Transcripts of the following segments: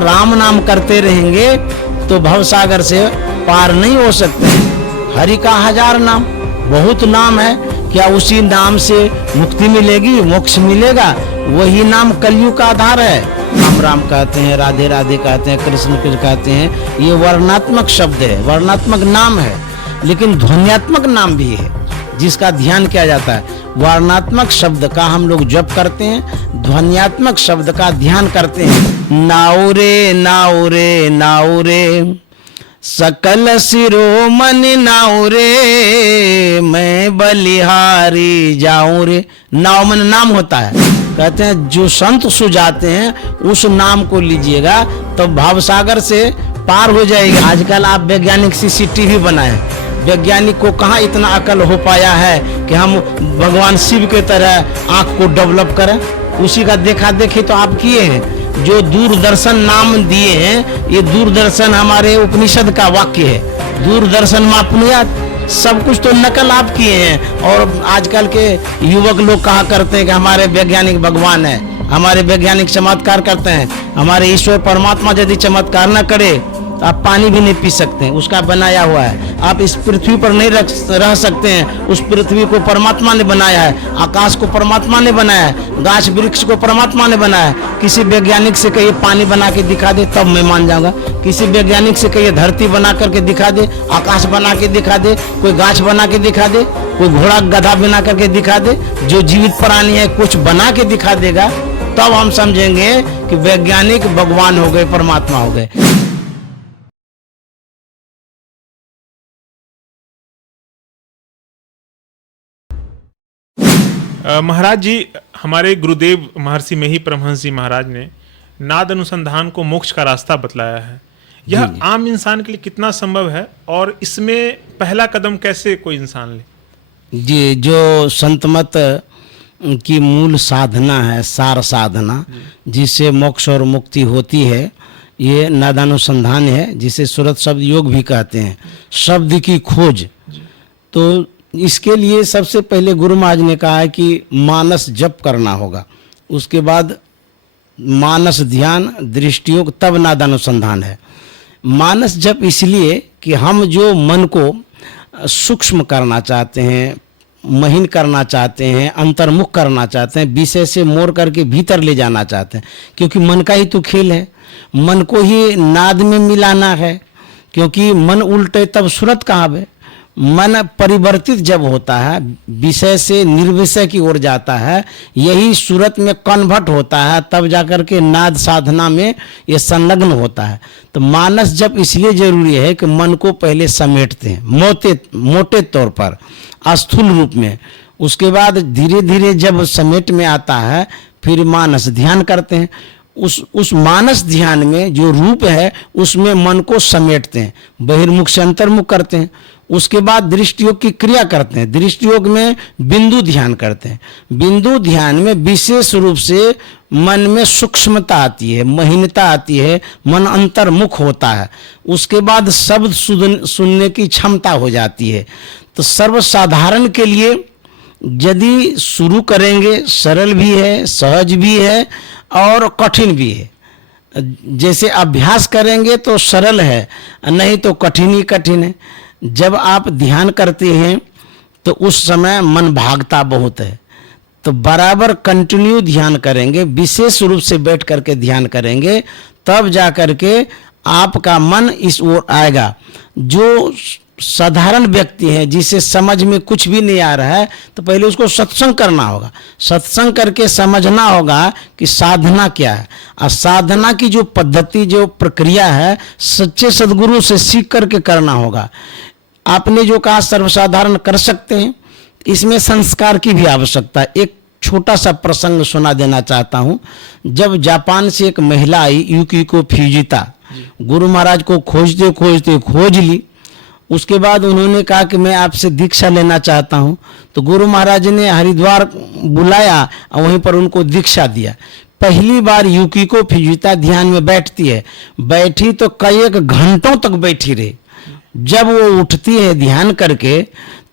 राम नाम करते रहेंगे तो भवसागर से पार नहीं हो सकते। हरि का 1000 नाम, बहुत नाम है, क्या उसी नाम से मुक्ति मिलेगी, मोक्ष मिलेगा? वही नाम कलयुग का आधार है। राम राम कहते हैं, राधे राधे कहते हैं, कृष्ण कृष्ण कहते हैं, ये वर्णात्मक शब्द है, वर्णात्मक नाम है, लेकिन ध्वन्यात्मक नाम भी है जिसका ध्यान किया जाता है। वर्णात्मक शब्द का हम लोग जप करते हैं, ध्वन्यात्मक शब्द का ध्यान करते हैं। नाउ रे नाउ रे नाउ रे, सकल शिरोमणि नाउ रे, मैं बलिहारी जाऊं रे। नाव मन नाम होता है, कहते हैं जो संत सुजाते हैं उस नाम को लीजिएगा तो भावसागर से पार हो जाएगा। आजकल आप वैज्ञानिक सीसीटीवी बनाए, वैज्ञानिक को कहाँ इतना अकल हो पाया है कि हम भगवान शिव के तरह आंख को डेवलप करें। उसी का देखा देखी तो आप किए हैं। जो दूरदर्शन नाम दिए हैं, ये दूरदर्शन हमारे उपनिषद का वाक्य है, दूरदर्शन मापनुयात, सब कुछ तो नकल आप किए हैं। और आजकल के युवक लोग कहा करते हैं कि हमारे वैज्ञानिक भगवान है, हमारे वैज्ञानिक चमत्कार करते हैं। हमारे ईश्वर परमात्मा यदि चमत्कार न करे तो आप पानी भी नहीं पी सकते हैं, उसका बनाया हुआ है। आप इस पृथ्वी पर नहीं रह सकते हैं, उस पृथ्वी को परमात्मा ने बनाया है, आकाश को परमात्मा ने बनाया है, गाछ वृक्ष को परमात्मा ने बनाया है। किसी वैज्ञानिक से कहिए पानी बना के दिखा दे तब मैं मान जाऊंगा। किसी वैज्ञानिक से कहिए धरती बना करके दिखा दे, आकाश बना के दिखा दे, कोई गाछ बना के दिखा दे, कोई घोड़ा गधा बना करके दिखा दे, जो जीवित प्राणी है कुछ बना के दिखा देगा, तब हम समझेंगे कि वैज्ञानिक भगवान हो गए, परमात्मा हो गए। महाराज जी, हमारे गुरुदेव महर्षि मेही परमहंस जी महाराज ने नाद अनुसंधान को मोक्ष का रास्ता बतलाया है। यह आम इंसान के लिए कितना संभव है और इसमें पहला कदम कैसे कोई इंसान ले? जी, जो संतमत की मूल साधना है, सार साधना, जिससे मोक्ष और मुक्ति होती है, ये नादानुसंधान है, जिसे सुरत शब्द योग भी कहते हैं, शब्द की खोज। तो इसके लिए सबसे पहले गुरु महाराज ने कहा है कि मानस जप करना होगा, उसके बाद मानस ध्यान, दृष्टियोग, तब नादानुसंधान है। मानस जप इसलिए कि हम जो मन को सूक्ष्म करना चाहते हैं, महीन करना चाहते हैं, अंतर्मुख करना चाहते हैं, विषय से मोड़ करके भीतर ले जाना चाहते हैं, क्योंकि मन का ही तो खेल है, मन को ही नाद में मिलाना है, क्योंकि मन उल्टे तब सूरत कहाँ है। मन परिवर्तित जब होता है, विषय से निर्विषय की ओर जाता है, यही सूरत में कन्वर्ट होता है, तब जाकर के नाद साधना में ये संलग्न होता है। तो मानस जप इसलिए जरूरी है कि मन को पहले समेटते हैं मोटे तौर पर, स्थूल रूप में, उसके बाद धीरे धीरे जब समेट में आता है फिर मानस ध्यान करते हैं। उस मानस ध्यान में जो रूप है उसमें मन को समेटते हैं, बहिर्मुख से अंतर्मुख करते हैं। उसके बाद दृष्टि योग की क्रिया करते हैं, दृष्टि योग में बिंदु ध्यान करते हैं। बिंदु ध्यान में विशेष रूप से मन में सूक्ष्मता आती है, महीनता आती है, मन अंतर्मुख होता है। उसके बाद शब्द सुनने की क्षमता हो जाती है। तो सर्वसाधारण के लिए यदि शुरू करेंगे, सरल भी है, सहज भी है और कठिन भी है। जैसे अभ्यास करेंगे तो सरल है, नहीं तो कठिन ही कठिन है। जब आप ध्यान करते हैं तो उस समय मन भागता बहुत है, तो बराबर कंटिन्यू ध्यान करेंगे, विशेष रूप से बैठ करके ध्यान करेंगे, तब जा करके आपका मन इस ओर आएगा। जो साधारण व्यक्ति है, जिसे समझ में कुछ भी नहीं आ रहा है, तो पहले उसको सत्संग करना होगा, सत्संग करके समझना होगा कि साधना क्या है। और साधना की जो पद्धति, जो प्रक्रिया है, सच्चे सद्गुरु से सीख करके करना होगा। आपने जो कहा सर्वसाधारण कर सकते हैं, इसमें संस्कार की भी आवश्यकता है। एक छोटा सा प्रसंग सुना देना चाहता हूँ। जब जापान से एक महिला आई, युकिको फ्यूजिता, गुरु महाराज को खोजते खोजते खोज ली। उसके बाद उन्होंने कहा कि मैं आपसे दीक्षा लेना चाहता हूँ। तो गुरु महाराज ने हरिद्वार बुलाया और वहीं पर उनको दीक्षा दिया। पहली बार युकिको फ्यूजिता ध्यान में बैठती है, बैठी तो कई एक घंटों तक बैठी रही। जब वो उठती है ध्यान करके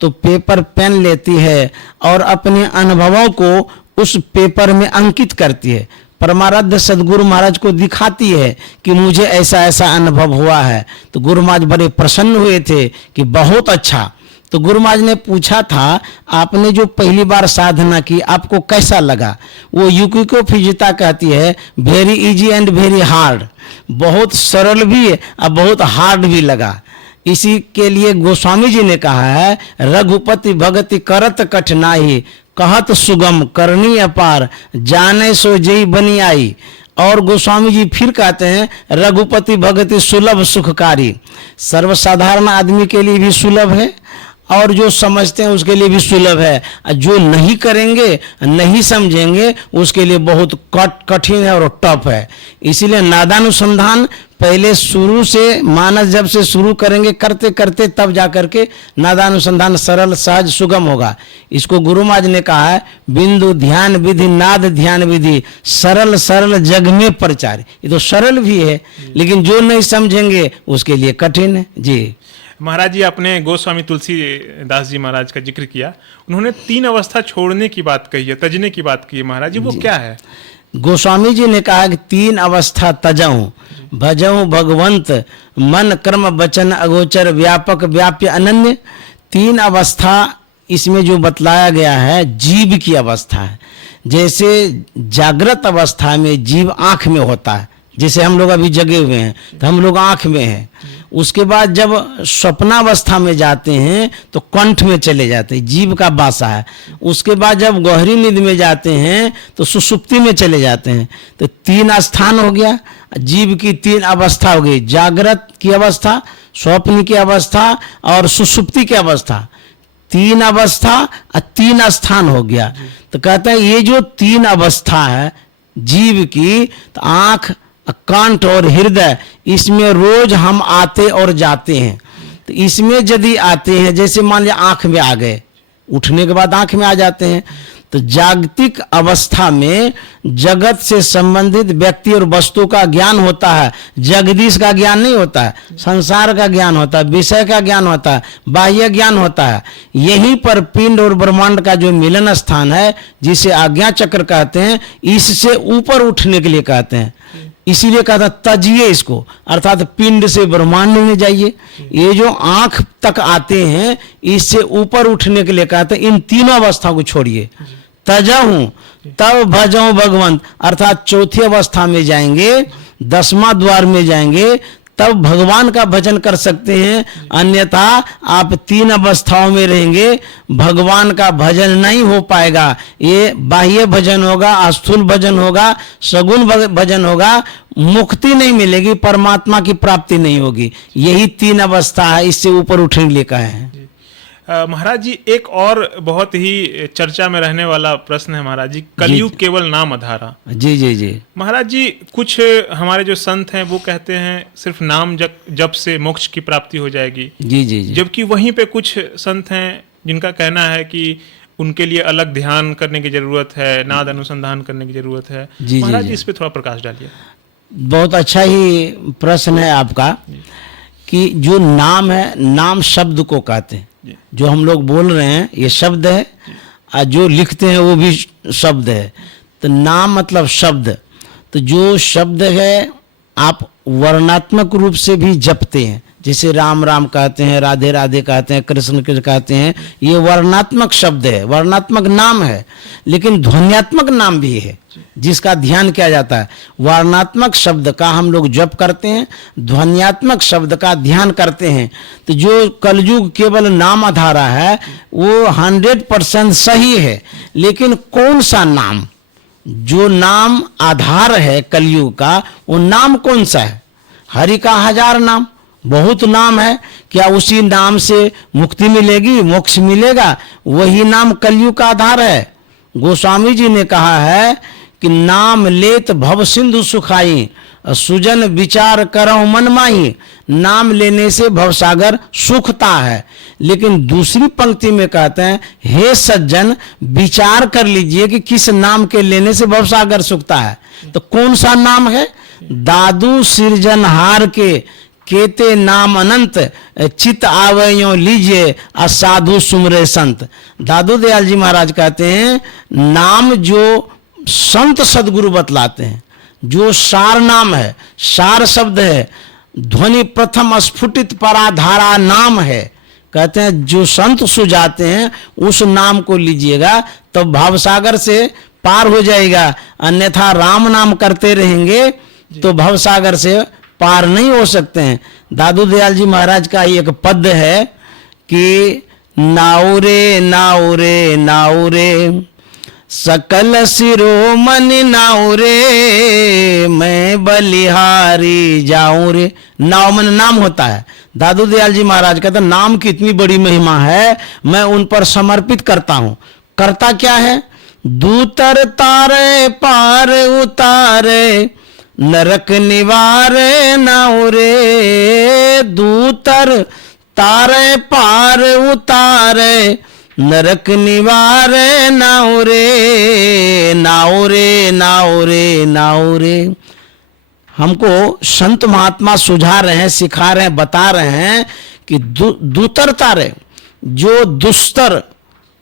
तो पेपर पेन लेती है और अपने अनुभवों को उस पेपर में अंकित करती है। परमाराध्य सदगुरु महाराज को दिखाती है कि मुझे ऐसा ऐसा अनुभव हुआ है। तो गुरु महाराज बड़े प्रसन्न हुए थे कि बहुत अच्छा। तो गुरु महाराज ने पूछा था, आपने जो पहली बार साधना की आपको कैसा लगा? वो युकिको फिजिता कहती है, very easy and very hard, बहुत सरल भी और बहुत हार्ड भी लगा। इसी के लिए गोस्वामी जी ने कहा है, रघुपति भगति करत कठिनाई, कहत सुगम करनी अपार, जाने सो जई बनी आई। और गोस्वामी जी फिर कहते हैं, रघुपति भगति सुलभ सुखकारी, सर्वसाधारण आदमी के लिए भी सुलभ है और जो समझते हैं उसके लिए भी सुलभ है, जो नहीं करेंगे नहीं समझेंगे उसके लिए बहुत कठिन है और टफ है। इसीलिए नादानुसंधान पहले शुरू से, मानस जब से शुरू करेंगे करते करते तब जा करके नादानुसंधान सरल सहज सुगम होगा। इसको गुरु महाराज ने कहा है, बिंदु ध्यान विधि नाद ध्यान विधि, सरल सरल जग में प्रचार। ये तो सरल भी है लेकिन जो नहीं समझेंगे उसके लिए कठिन है। जी महाराज जी, आपने गोस्वामी तुलसीदास जी महाराज का जिक्र किया, उन्होंने 3 अवस्था छोड़ने की बात कही है, तजने की बात की है। महाराज जी वो क्या है? गोस्वामी जी ने कहा कि 3 अवस्था तजऊं, भजऊं भगवंत, मन कर्म वचन अगोचर व्यापक व्याप्य अनन्य। 3 अवस्था इसमें जो बतलाया गया है जीव की अवस्था है। जैसे जागृत अवस्था में जीव आंख में होता है, जैसे हम लोग अभी जगे हुए हैं तो हम लोग आंख में हैं। उसके बाद जब स्वप्नावस्था में जाते हैं तो कंठ में चले जाते हैं, जीव का बासा है। उसके बाद जब गहरी नींद में जाते हैं तो सुषुप्ति में चले जाते हैं। तो 3 स्थान हो गया, जीव की 3 अवस्था हो गई, जागृत की अवस्था, स्वप्न की अवस्था और सुषुप्ति की अवस्था। 3 अवस्था और 3 स्थान हो गया। तो कहते हैं ये जो 3 अवस्था है जीव की, तो आंख, कंठ और हृदय, इसमें रोज हम आते और जाते हैं। तो इसमें यदि आते हैं, जैसे मान लिया आंख में आ गए, उठने के बाद आंख में आ जाते हैं, तो जागतिक अवस्था में जगत से संबंधित व्यक्ति और वस्तु का ज्ञान होता है, जगदीश का ज्ञान नहीं होता है, संसार का ज्ञान होता है, विषय का ज्ञान होता है, बाह्य ज्ञान होता है। यहीं पर पिंड और ब्रह्मांड का जो मिलन स्थान है, जिसे आज्ञा चक्र कहते हैं, इससे ऊपर उठने के लिए कहते हैं। इसीलिए कहा था तजिए इसको, अर्थात पिंड से ब्रह्मांड में जाइए। ये जो आंख तक आते हैं इससे ऊपर उठने के लिए कहते हैं इन 3 अवस्था को छोड़िए। तजहूं तब भजऊं भगवंत, अर्थात चौथी अवस्था में जाएंगे, 10वां द्वार में जाएंगे, तब भगवान का भजन कर सकते हैं। अन्यथा आप 3 अवस्थाओं में रहेंगे, भगवान का भजन नहीं हो पाएगा। ये बाह्य भजन होगा, स्थूल भजन होगा, सगुण भजन होगा, मुक्ति नहीं मिलेगी, परमात्मा की प्राप्ति नहीं होगी। यही 3 अवस्था है, इससे ऊपर उठने के लिए कहा है। महाराज जी, एक और बहुत ही चर्चा में रहने वाला प्रश्न है महाराज जी, कलयुग केवल नाम आधारा। जी जी जी महाराज जी, कुछ हमारे जो संत हैं वो कहते हैं सिर्फ नाम जप से मोक्ष की प्राप्ति हो जाएगी। जी जी जी जबकि वहीं पे कुछ संत हैं जिनका कहना है कि उनके लिए अलग ध्यान करने की जरूरत है, नाद अनुसंधान करने की जरूरत है। महाराज जी, इस पे थोड़ा प्रकाश डालिए। बहुत अच्छा ही प्रश्न है आपका कि जो नाम है, नाम शब्द को कहते हैं। जो हम लोग बोल रहे हैं ये शब्द है, और जो लिखते हैं वो भी शब्द है। तो नाम मतलब शब्द। तो जो शब्द है आप वर्णात्मक रूप से भी जपते हैं, जैसे राम राम कहते हैं, राधे राधे कहते हैं, कृष्ण कृष्ण कहते हैं, ये वर्णात्मक शब्द है, वर्णात्मक नाम है। लेकिन ध्वन्यात्मक नाम भी है जिसका ध्यान किया जाता है। वर्णात्मक शब्द का हम लोग जप करते हैं, ध्वन्यात्मक शब्द का ध्यान करते हैं। तो जो कलयुग केवल नाम आधारा है वो 100% सही है। लेकिन कौन सा नाम, जो नाम आधार है कलयुग का, वो नाम कौन सा है? हरि का 1000 नाम, बहुत नाम है। क्या उसी नाम से मुक्ति मिलेगी, मोक्ष मिलेगा? वही नाम कलयुग का आधार है। गोस्वामी जी ने कहा है कि नाम लेत भव सिंधु सुखाई, सुजन विचार करहु मन माही। नाम लेने से भवसागर सूखता है। लेकिन दूसरी पंक्ति में कहते हैं, हे सज्जन विचार कर लीजिए कि किस नाम के लेने से भवसागर सूखता है। तो कौन सा नाम है? दादू सृजनहार के केते नाम अनंत, चित आवयो लीजिए असाधु सुमरे संत। दादू दयाल जी महाराज कहते हैं नाम जो संत सदगुरु बतलाते हैं, जो सार नाम है, सार शब्द है, ध्वनि प्रथम स्फुटित पराधारा नाम है। कहते हैं जो संत सुझाते हैं उस नाम को लीजिएगा तो भवसागर से पार हो जाएगा, अन्यथा राम नाम करते रहेंगे तो भवसागर से पार नहीं हो सकते हैं। दादू दयाल जी महाराज का एक पद है कि नाउरे नाउरे नाउरे सकल शिरोमणि नाउरे मैं बलिहारी जाऊं रे। नाव मन नाम होता है। दादू दयाल जी महाराज कहते हैं नाम की इतनी बड़ी महिमा है, मैं उन पर समर्पित करता हूं। करता क्या है? दूतर तारे पार उतारे नरक निवारे नाउरे, दूतर तारे पार उतारे नरक निवारे नाउरे नाउरे नाउरे नाउरे। हमको संत महात्मा सुझा रहे हैं, सिखा रहे हैं, बता रहे हैं कि दूतर तारे, जो दुस्तर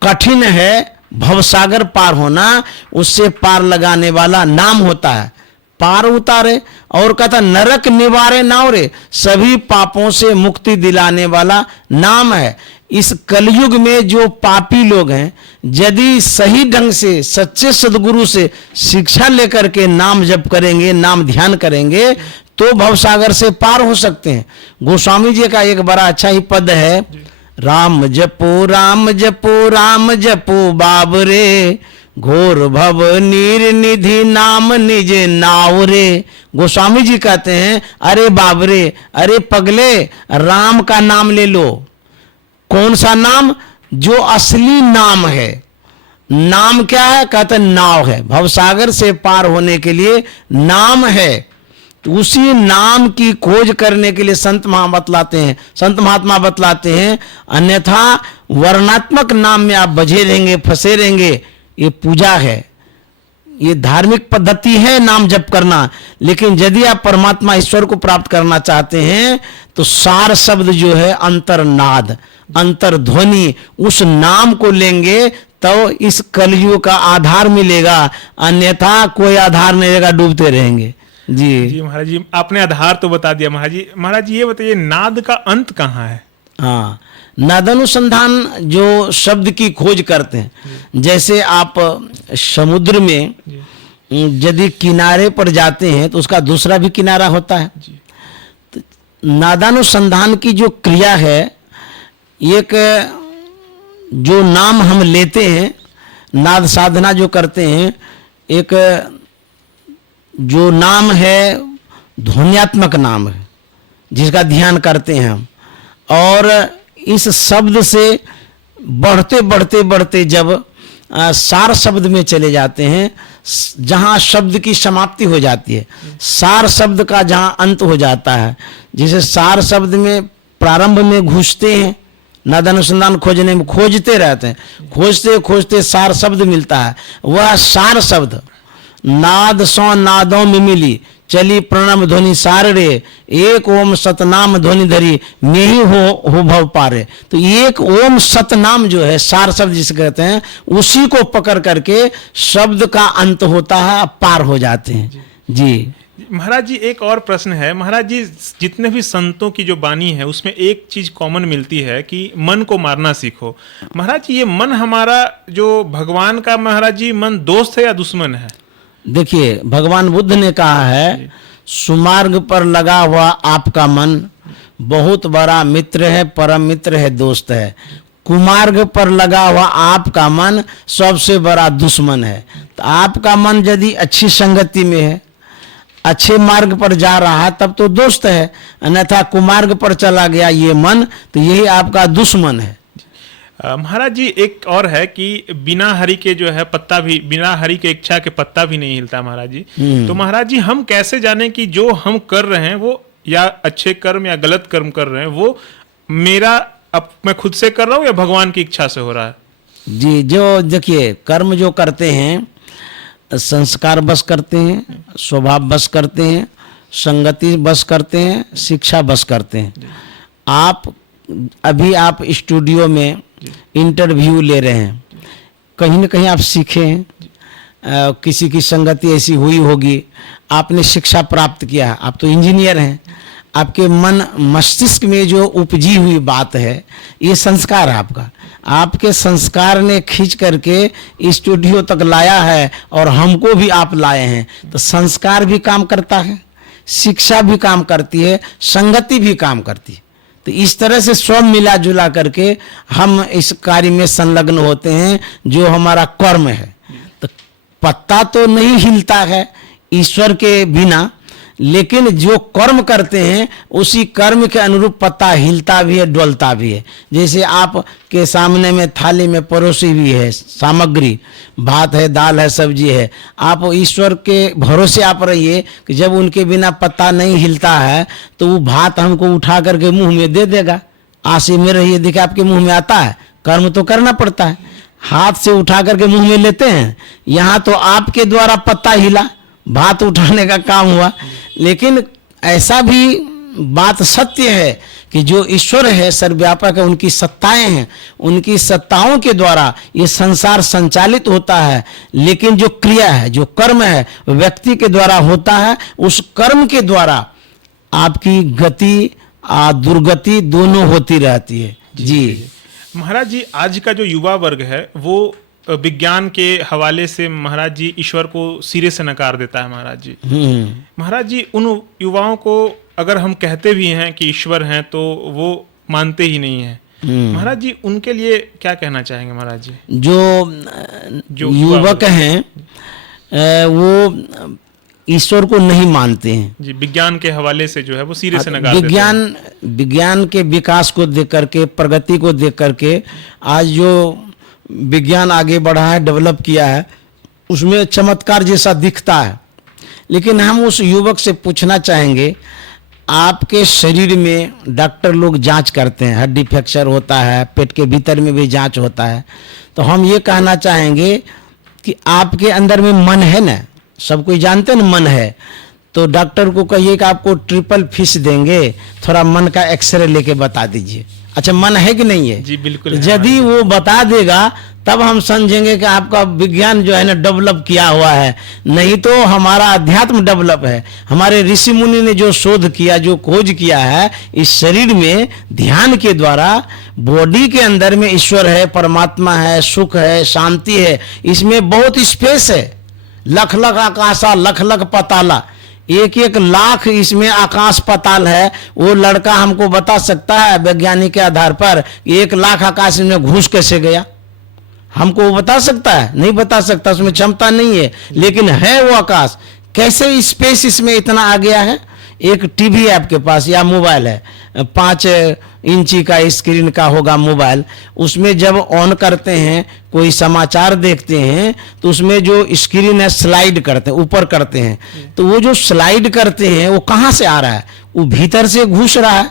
कठिन है भवसागर पार होना, उससे पार लगाने वाला नाम होता है। पार उतारे और कहता नरक निवारे नाउरे, सभी पापों से मुक्ति दिलाने वाला नाम है। इस कलयुग में जो पापी लोग हैं, यदि सही ढंग से सच्चे सदगुरु से शिक्षा लेकर के नाम जप करेंगे, नाम ध्यान करेंगे तो भवसागर से पार हो सकते हैं। गोस्वामी जी का एक बड़ा अच्छा ही पद है, राम जपो राम जपो राम जपो बाबरे, घोर भव नीर निधि नाम निज नावरे। गोस्वामी जी कहते हैं अरे बाबरे, अरे पगले, राम का नाम ले लो। कौन सा नाम? जो असली नाम है। नाम क्या है? कहते हैं नाव है। भवसागर से पार होने के लिए नाम है, तो उसी नाम की खोज करने के लिए संत महात्मा बतलाते हैं, अन्यथा वर्णात्मक नाम में आप बझे रहेंगे, फंसे रहेंगे। ये पूजा है, ये धार्मिक पद्धति है नाम जप करना, लेकिन यदि आप परमात्मा ईश्वर को प्राप्त करना चाहते हैं तो सार शब्द जो है अंतर्नाद, अंतर्ध्वनि, उस नाम को लेंगे तो इस कलयुग का आधार मिलेगा, अन्यथा कोई आधार नहीं रहेगा, डूबते रहेंगे। जी महाराज जी, आपने आधार तो बता दिया। महाराज जी ये बताइए नाद का अंत कहाँ है? हाँ, नादानुसंधान जो शब्द की खोज करते हैं, जैसे आप समुद्र में यदि किनारे पर जाते हैं तो उसका दूसरा भी किनारा होता है। तो नादानुसंधान की जो क्रिया है, एक जो नाम हम लेते हैं, नाद साधना जो करते हैं, एक जो नाम है ध्वन्यात्मक नाम है जिसका ध्यान करते हैं हम, और इस शब्द से बढ़ते बढ़ते बढ़ते जब सार शब्द में चले जाते हैं, जहाँ शब्द की समाप्ति हो जाती है, सार शब्द का जहाँ अंत हो जाता है, जिसे सार शब्द में प्रारंभ में घुसते हैं, नादानुसंधान खोजने में खोजते रहते हैं, खोजते खोजते सार शब्द मिलता है। वह सार शब्द नाद सौ नादों में मिली चली प्रणम ध्वनि सार रे, एक ओम सतनाम ध्वनि धरी में ही हो भव पारे। तो एक ओम सतनाम जो है सार शब्द जिसे कहते हैं, उसी को पकड़ करके शब्द का अंत होता है, पार हो जाते हैं। जी महाराज जी एक और प्रश्न है। महाराज जी जितने भी संतों की जो बानी है उसमें एक चीज कॉमन मिलती है कि मन को मारना सीखो। महाराज जी ये मन हमारा जो भगवान का महाराज जी मन दोस्त है या दुश्मन है? देखिए, भगवान बुद्ध ने कहा है सुमार्ग पर लगा हुआ आपका मन बहुत बड़ा मित्र है, परम मित्र है, दोस्त है। कुमार्ग पर लगा हुआ आपका मन सबसे बड़ा दुश्मन है। तो आपका मन यदि अच्छी संगति में है, अच्छे मार्ग पर जा रहा है, तब तो दोस्त है, अन्यथा कुमार्ग पर चला गया ये मन, तो यही आपका दुश्मन है। महाराज जी एक और है कि बिना हरि के जो है पत्ता भी, बिना हरि के इच्छा के पत्ता भी नहीं हिलता महाराज जी। तो महाराज जी हम कैसे जाने कि जो हम कर रहे हैं वो या अच्छे कर्म या गलत कर्म कर रहे हैं वो मेरा अब मैं खुद से कर रहा हूँ या भगवान की इच्छा से हो रहा है? जी, जो देखिए कर्म जो करते हैं, संस्कार बस करते हैं, स्वभाव बस करते हैं, संगति बस करते हैं, शिक्षा बस करते हैं। आप अभी स्टूडियो में इंटरव्यू ले रहे हैं, कहीं ना कहीं आप सीखे हैं, किसी की संगति ऐसी हुई होगी, आपने शिक्षा प्राप्त किया, आप तो इंजीनियर हैं, आपके मन मस्तिष्क में जो उपजी हुई बात है ये संस्कार है आपका, आपके संस्कार ने खींच करके स्टूडियो तक लाया है और हमको भी आप लाए हैं। तो संस्कार भी काम करता है, शिक्षा भी काम करती है, संगति भी काम करती है। तो इस तरह से सब मिला जुला करके हम इस कार्य में संलग्न होते हैं जो हमारा कर्म है। तो पत्ता तो नहीं हिलता है ईश्वर के बिना, लेकिन जो कर्म करते हैं उसी कर्म के अनुरूप पत्ता हिलता भी है, डोलता भी है। जैसे आप के सामने में थाली में परोसी हुई है सामग्री, भात है, दाल है, सब्जी है, आप ईश्वर के भरोसे आप रहिए कि जब उनके बिना पत्ता नहीं हिलता है तो वो भात हमको उठा करके मुंह में दे देगा। आशी में रहिए, देखिए आपके मुंह में आता है, कर्म तो करना पड़ता है, हाथ से उठा करके मुंह में लेते हैं। यहाँ तो आपके द्वारा पत्ता हिला, भात उठाने का काम हुआ। लेकिन ऐसा भी बात सत्य है कि जो ईश्वर है, सर्वव्यापक है, उनकी सत्ताएं हैं, उनकी सत्ताओं के द्वारा ये संसार संचालित होता है। लेकिन जो क्रिया है, जो कर्म है, व्यक्ति के द्वारा होता है। उस कर्म के द्वारा आपकी गति दुर्गति दोनों होती रहती है। जी महाराज जी, आज का जो युवा वर्ग है वो विज्ञान के हवाले से महाराज जी ईश्वर को सिरे से नकार देता है। महाराज जी, महाराज जी, उन युवाओं को अगर हम कहते भी हैं कि ईश्वर हैं तो वो मानते ही नहीं हैं। महाराज जी, उनके लिए क्या कहना चाहेंगे महाराज जी? जो युवक हैं वो ईश्वर को नहीं मानते हैं जी, विज्ञान के हवाले से जो है वो सिरे से नकार देते हैं। विज्ञान के विकास को देख करके, प्रगति को देख करके, आज जो विज्ञान आगे बढ़ा है, डेवलप किया है, उसमें चमत्कार जैसा दिखता है। लेकिन हम उस युवक से पूछना चाहेंगे, आपके शरीर में डॉक्टर लोग जांच करते हैं, हड्डी फ्रैक्चर होता है, पेट के भीतर में भी जांच होता है, तो हम ये कहना चाहेंगे कि आपके अंदर में मन है ना, सब कोई जानते हैं ना मन है, तो डॉक्टर को कहिए कि आपको ट्रिपल फीस देंगे, थोड़ा मन का एक्सरे लेके बता दीजिए। अच्छा, मन है कि नहीं है? जी बिल्कुल। यदि वो बता देगा तब हम समझेंगे कि आपका विज्ञान जो है ना डेवलप किया हुआ है। नहीं तो हमारा अध्यात्म डेवलप है। हमारे ऋषि मुनि ने जो शोध किया, जो खोज किया है, इस शरीर में ध्यान के द्वारा बॉडी के अंदर में ईश्वर है, परमात्मा है, सुख है, शांति है, इसमें बहुत स्पेस है। लख लख आकाशा लख लख पताला, एक एक लाख इसमें आकाश पताल है। वो लड़का हमको बता सकता है वैज्ञानिक के आधार पर 1 लाख आकाश में घुस कैसे गया, हमको वो बता सकता है? नहीं बता सकता, उसमें क्षमता नहीं है। लेकिन है वो आकाश, कैसे स्पेस इसमें इतना आ गया है। एक टीवी है आपके पास या मोबाइल है, 5 इंची का स्क्रीन का होगा मोबाइल, उसमें जब ऑन करते हैं, कोई समाचार देखते हैं, तो उसमें जो स्क्रीन है स्लाइड करते हैं, ऊपर करते हैं, तो वो जो स्लाइड करते हैं वो कहाँ से आ रहा है? वो भीतर से घुस रहा है,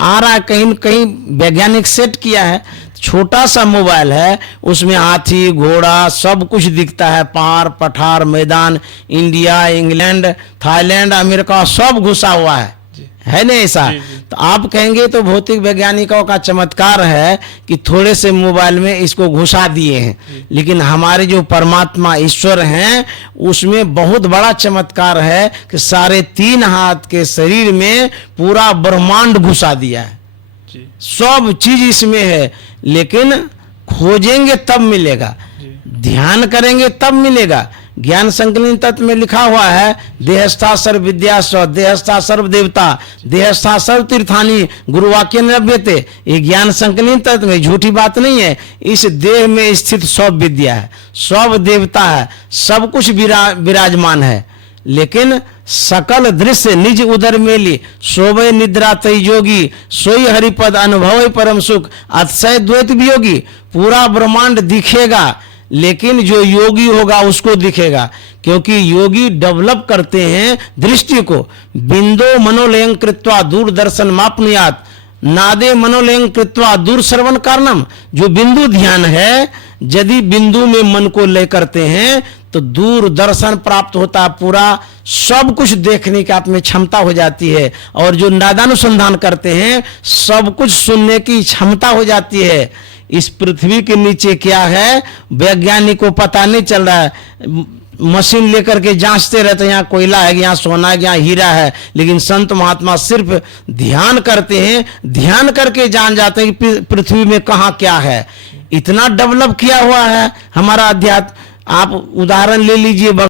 आ रहा है, कहीं कहीं वैज्ञानिक सेट किया है। छोटा सा मोबाइल है, उसमें हाथी घोड़ा सब कुछ दिखता है, पहाड़ पठार मैदान, इंडिया, इंग्लैंड, थाईलैंड, अमेरिका सब घुसा हुआ है ना ऐसा? तो आप कहेंगे तो भौतिक वैज्ञानिकों का चमत्कार है कि थोड़े से मोबाइल में इसको घुसा दिए हैं। लेकिन हमारे जो परमात्मा ईश्वर हैं उसमें बहुत बड़ा चमत्कार है कि 3.5 हाथ के शरीर में पूरा ब्रह्मांड घुसा दिया है। सब चीज इसमें है, लेकिन खोजेंगे तब मिलेगा, ध्यान करेंगे तब मिलेगा। ज्ञान संकलन तत्व में लिखा हुआ है, देहस्था सर्व विद्या स्व, देहस्था सर्व देवता, देहस्था सर्व तीर्थानी, गुरुवाक्य नव्यते। ये ज्ञान संकलन तत्व में झूठी बात नहीं है। इस देह में स्थित सब विद्या है, सब देवता है, सब कुछ विराजमान है। लेकिन सकल दृश्य निज उदर मेली, सोवे निद्रा तय जोगी, सोई हरिपद अनुभव परम सुख, अतिशय द्वैत वियोगी। पूरा ब्रह्मांड दिखेगा, लेकिन जो योगी होगा उसको दिखेगा, क्योंकि योगी डेवलप करते हैं दृष्टि को। बिंदो मनोलयं कृत्वा दूरदर्शन मापनुयात, नादे मनोलयं कृत्वा दूर श्रवण कारणम। जो बिंदु ध्यान है, यदि बिंदु में मन को ले करते हैं तो दूर दर्शन प्राप्त होता, पूरा सब कुछ देखने की आप में क्षमता हो जाती है। और जो नादानुसंधान करते हैं, सब कुछ सुनने की क्षमता हो जाती है। इस पृथ्वी के नीचे क्या है वैज्ञानिक को पता नहीं चल रहा है। मशीन लेकर के जांचते रहते हैं, यहाँ कोयला है, यहाँ सोना है, यहाँ हीरा है, लेकिन संत महात्मा सिर्फ ध्यान करते हैं, ध्यान करके जान जाते हैं कि पृथ्वी में कहाँ क्या है। इतना डेवलप किया हुआ है हमारा अध्यात्म। आप उदाहरण ले लीजिए